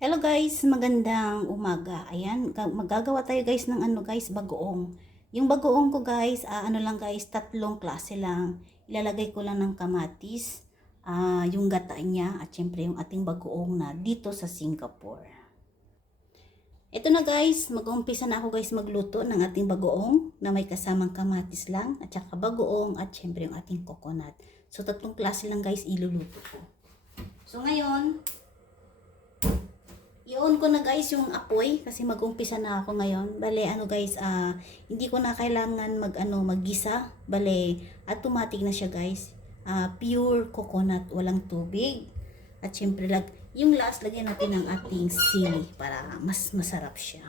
Hello guys, magandang umaga. Ayan, magagawa tayo guys ng bagoong. Yung bagoong ko guys, lang guys, tatlong klase lang. Ilalagay ko lang ng kamatis, yung gata niya, at syempre yung ating bagoong na dito sa Singapore. Ito na guys, mag-uumpisa na ako guys magluto ng ating bagoong na may kasamang kamatis lang, at saka bagoong, at syempre yung ating coconut. So tatlong klase lang guys iluluto ko. So ngayon, i-on ko na guys yung apoy kasi mag-umpisa na ako ngayon. Bale guys, hindi ko na kailangan maggisa. Bale automatic na siya guys. Pure coconut, walang tubig. At syempre yung last lagyan natin ng ating sili para mas masarap siya.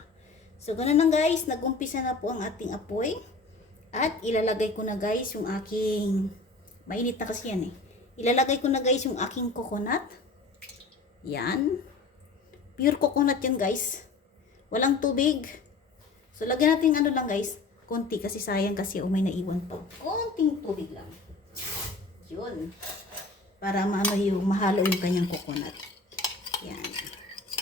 So ganun lang guys, nag-umpisa na po ang ating apoy. At ilalagay ko na guys yung aking, mainit na kasi yan eh. Ilalagay ko na guys yung aking coconut. Yan. Pure coconut yun guys. Walang tubig. So lagyan natin lang guys. Konti kasi sayang kasi may naiwan pa. Konting tubig lang. Yun. Para mahalo yung kanyang coconut. Yan.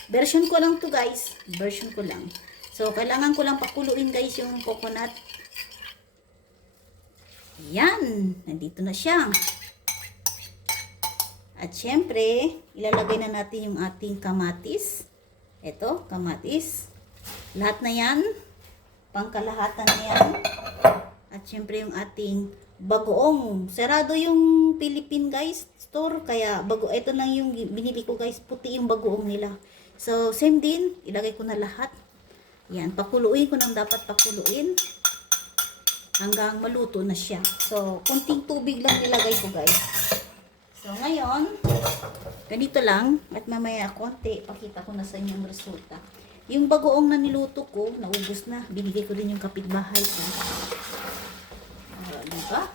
Version ko lang to guys. Version ko lang. So kailangan ko lang pakuluin guys yung coconut. Yan. Nandito na siya. At syempre, ilalagay na natin yung ating kamatis. Ito, kamatis. Lahat na yan. Pangkalahatan na yan. At syempre yung ating bagoong. Sarado yung Philippine guys store. Kaya ito lang yung binili ko guys. Puti yung bagoong nila. So, same din. Ilagay ko na lahat. Yan, pakuluin ko nang dapat pakuluin. Hanggang maluto na siya. So, kunting tubig lang nilagay ko guys. So, ngayon, ganito lang. At mamaya konti, pakita ko na sa inyo yung resulta. Yung bagoong na niluto ko, naubos na. Binigay ko din yung kapitbahay ko. Diba?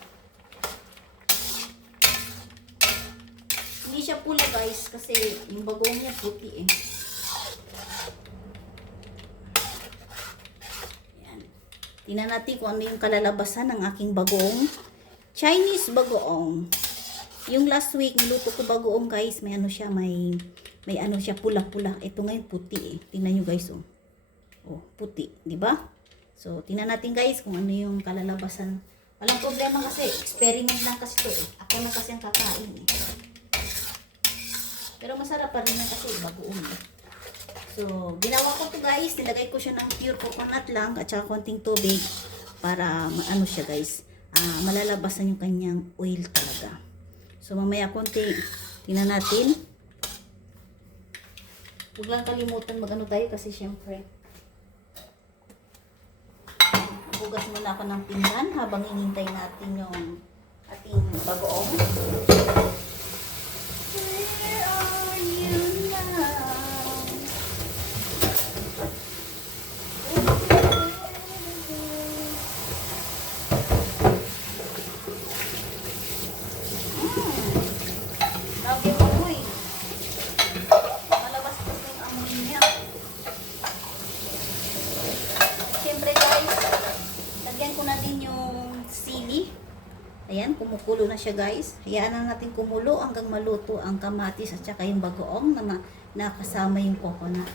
Hindi siya pula guys, kasi yung bagoong niya puti eh. Yan. Tingnan natin kung ano yung kalalabasan ng aking bagoong. Chinese bagoong. Yung last week, niluto ko bagoong guys, may siya, may siya pula-pula. Ito ngayon puti eh. Tingnan nyo guys oh. Oh, puti, di ba? So, tingnan natin guys kung ano yung kalalabasan. Walang problema kasi, experiment lang kasi to eh. Ako na kasi ang kakain eh. Pero masarap pa rin yan kasi bagoong eh. So, ginawa ko to guys, nilagay ko siya ng pure coconut lang at saka konting tubig para siya guys. Malalabasan yung kanyang oil talaga. So, mamaya konti, tingnan natin. Huwag lang kalimutan tayo kasi syempre. Bugas muna ako ng pinggan habang hinintay natin yung ating bagoong. Where are you now? Grabe yung amoy. Malabas po yung amoy niya. Siyempre guys, lagyan ko na din yung sili. Ayan, kumukulo na siya guys. Hayaan na natin kumulo hanggang maluto ang kamatis at saka yung bagoong na nakasama yung coconut.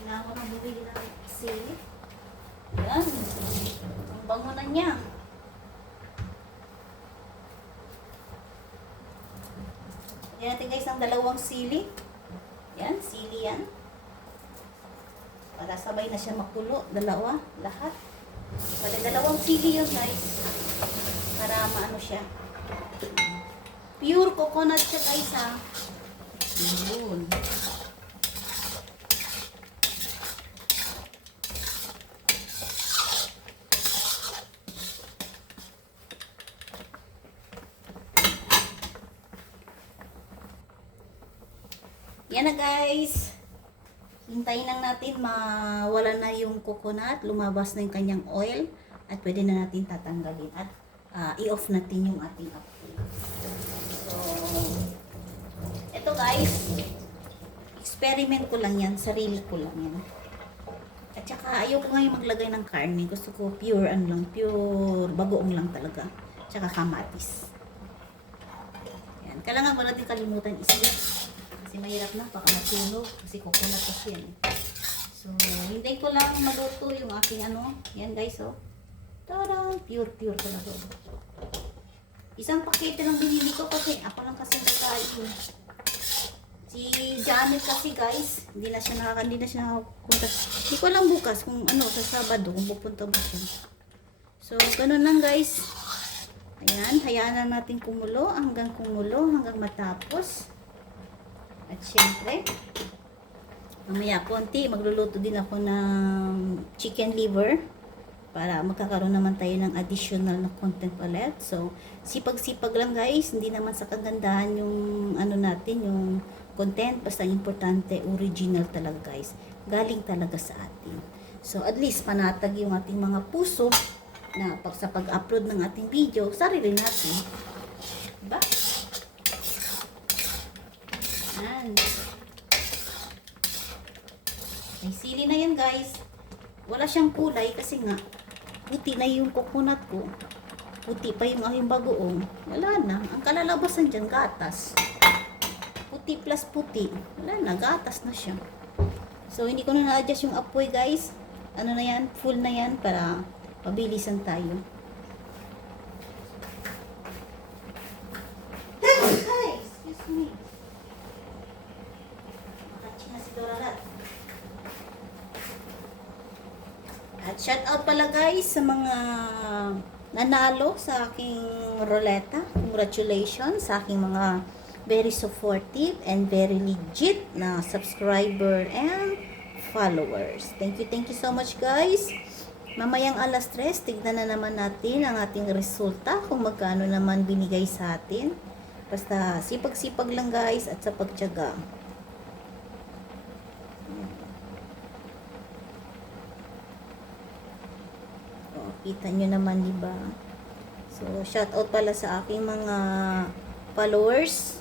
Kailangan ko nang bumili ng sili. Yan. Ang bango na niya. Yan natin guys ang dalawang sili. Yan, sili yan. Para sabay na siya makulo. Dalawa, lahat. Bale, dalawang sili yun guys. Para siya. Pure coconut siya guys ha. Yun. Yan na guys. Hintayin lang natin mawala na yung coconut, lumabas na yung kanyang oil at pwede na natin tatanggalin at i-off natin yung ating apoy. So, experiment ko lang yan, sarili ko lang yan. At saka ayoko ngayon maglagay ng karne. Gusto ko pure ano lang, pure bagoong lang talaga. Tsaka kamatis. Yan. Kailangan ko natin kalimutan isip. Kasi mahirap na, baka matulog. Kasi coconut kasi yan. So, hindi ko lang maluto yung aking ano. Yan guys, oh. Tarang! Pure talaga. Isang pakete lang binili ko kasi ako lang kasi kakain. Si Janet kasi guys, hindi na siya nakapunta. Hindi ko alam bukas kung ano, sa Sabado, kung pupunta ba siya. So, ganun lang guys. Ayan, hayaan na natin kumulo, hanggang matapos. At syempre, mamaya konti, magluluto din ako ng chicken liver. Para magkakaroon naman tayo ng additional na content ulit. So, sipag-sipag lang guys, hindi naman sa kagandahan yung ano natin, yung content, basta importante, original talaga guys. Galing talaga sa atin. So, at least panatag yung ating mga puso na sa pag-upload ng ating video, sarili natin. Diba? Yan. May sili na yan guys. Wala siyang kulay kasi nga, puti na yung coconut ko. Puti pa yung aking bagoong. Wala na. Ang kalalabasan dyan, gatas. Puti plus puti. Wala na, gatas na siya. So, hindi ko na na-adjust yung apoy, guys. Ano na yan? Full na yan para pabilisan tayo. Hey! Excuse me. Makachina si Doralat. At shout out pala guys sa mga nanalo sa aking ruleta. Congratulations sa aking mga very supportive and very legit na subscriber and followers. Thank you so much guys. Mamayang alas 3, tignan na naman natin ang ating resulta kung magkano naman binigay sa atin. Basta sipag-sipag lang guys at sa pagtiyaga. Kita nyo naman, diba? So, shout out pala sa aking mga followers,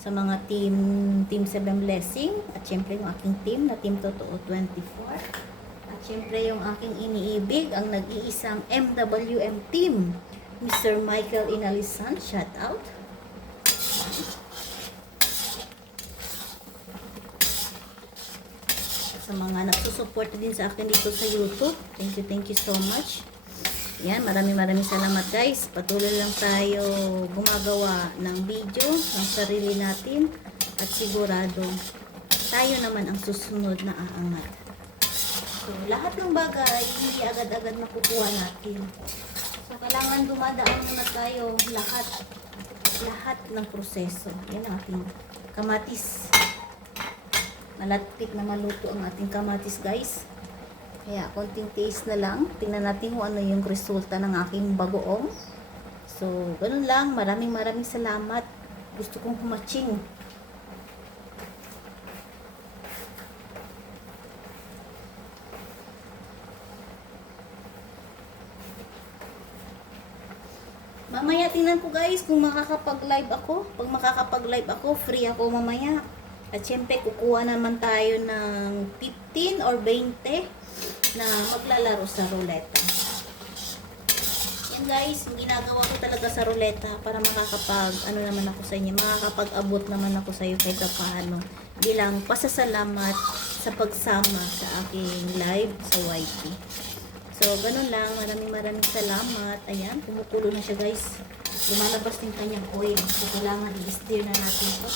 sa mga team 7 Blessing, at syempre yung aking team na Team Totoo 24. At syempre yung aking iniibig, ang nag-iisang MWM team, Mr. Michael Inalisan, shout out. Sa mga nagsusupport din sa akin dito sa YouTube, thank you so much. Yan, maraming salamat guys. Patuloy lang tayo gumagawa ng video ng sarili natin at sigurado tayo naman ang susunod na aangat. So, lahat ng bagay hindi agad-agad makukuha natin. So, kailangan dumadaan muna tayo lahat ng proseso. Yan ang ating kamatis. Malapit na maluto ang ating kamatis guys. Kaya, konting taste na lang. Tingnan natin kung ano yung resulta ng aking bagoong. So, ganun lang. Maraming salamat. Gusto kong humaching. Mamaya tingnan ko guys kung makakapag-live ako. Pag makakapag-live ako, free ako mamaya. At syempre, kukuha naman tayo ng 15 or 20 na maglalaro sa ruleta. Yan guys, yung ginagawa ko talaga sa ruleta para ano naman ako sa inyo, makakapag-abot naman ako sa iyo kahit paano. Bilang pasasalamat sa pagsama sa aking live sa YT. So, ganun lang. Maraming salamat. Ayan, kumukulo na siya guys. Lumalabas din kanyang oil. So, kailangan i-stir na natin ito.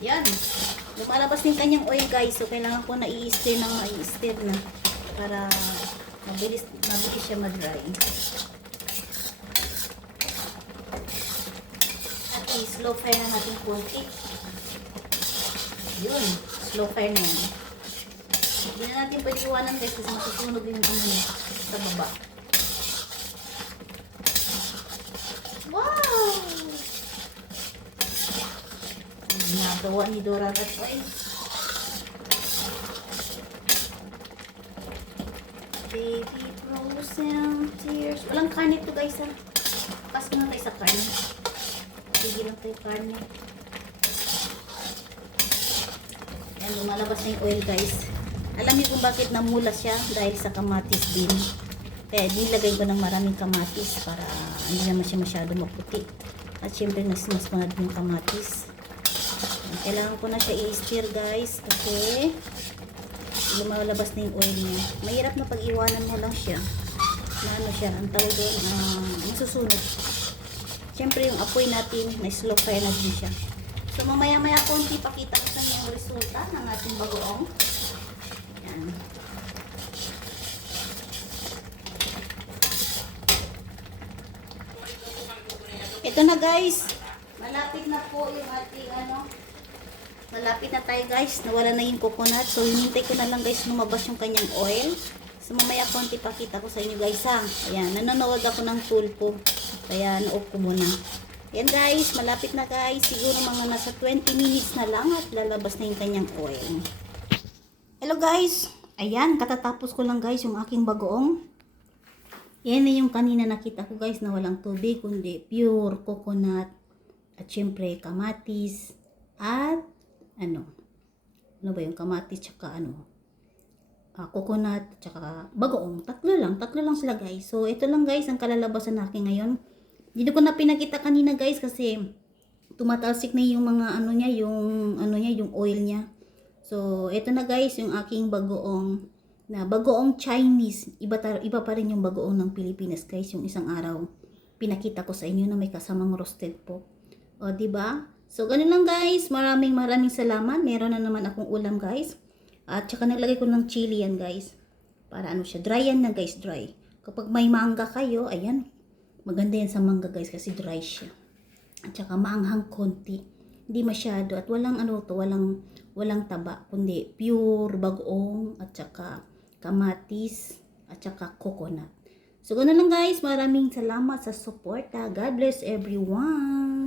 Yan. Lumalabas din kanyang oil guys. So, kailangan ko na i-stir na para mabilis siya mag-dry. At i-slow fire na natin konti. Yun. Slow fire na yan. Hindi na natin pwede iwanan guys kasi masusunog yung ano niya sa baba. Wow! Ginagawa ni Dora at ay Baby frozen tears. Walang karne to guys ha. Pas muna tayo sa karne. Sige lang tayo karne. Ayan, lumalabas na yung oil guys. Alam niyo kung bakit namula siya? Dahil sa kamatis din. Kaya nilagay ko ng maraming kamatis para hindi naman siya masyado maputi. At syempre nasmas ko na din yung kamatis. Kailangan ko na siya i-stir guys kasi lumalabas na yung oil niya. Mahirap na pag-iwanan mo lang siya. Na ano siya, ang tawag doon, masusunod. Syempre yung apoy natin, na slow fire na din siya. So mamaya-maya konti pakita ko sa inyo yung resulta ng ating bagoong. Yan. Ito na guys. Malapit na po yung ating malapit na tayo guys. Nawala na yung coconut. So hinintay ko na lang guys lumabas yung kanyang oil. So mamaya konti pakita ko sa inyo guys ha. Ayan, nanonood ako ng tulpo. Kaya na-off ko muna. Ayan guys, malapit na guys. Siguro mga nasa 20 minutes na lang at lalabas na yung kanyang oil. Hello guys. Ayan, katatapos ko lang guys yung aking bagoong. Yan na yung kanina nakita ko guys na walang tubig kundi pure coconut at syempre kamatis at ano ba yung kamatis tsaka coconut tsaka bagoong. Tatlo lang sila guys. So ito lang guys ang kalalabasan natin ngayon. Hindi ko na pinakita kanina guys kasi tumatalsik na yung mga yung oil niya. So ito na guys yung aking bagoong na bagoong Chinese. Iba pa rin yung bagoong ng Pilipinas guys. Yung isang araw pinakita ko sa inyo na may kasamang roasted pork. O diba? So ganun lang guys. Maraming salamat. Meron na naman akong ulam guys. At saka naglagay ko ng chili yan guys. Para ano siya. Dry yan na guys. Dry. Kapag may mangga kayo. Ayan. Maganda yan sa mangga guys. Kasi dry siya. At saka maanghang konti. Hindi masyado. At walang walang taba. Kundi pure bagoong. At saka kamatis at saka coconut. So, ganoon lang guys. Maraming salamat sa support. God bless everyone.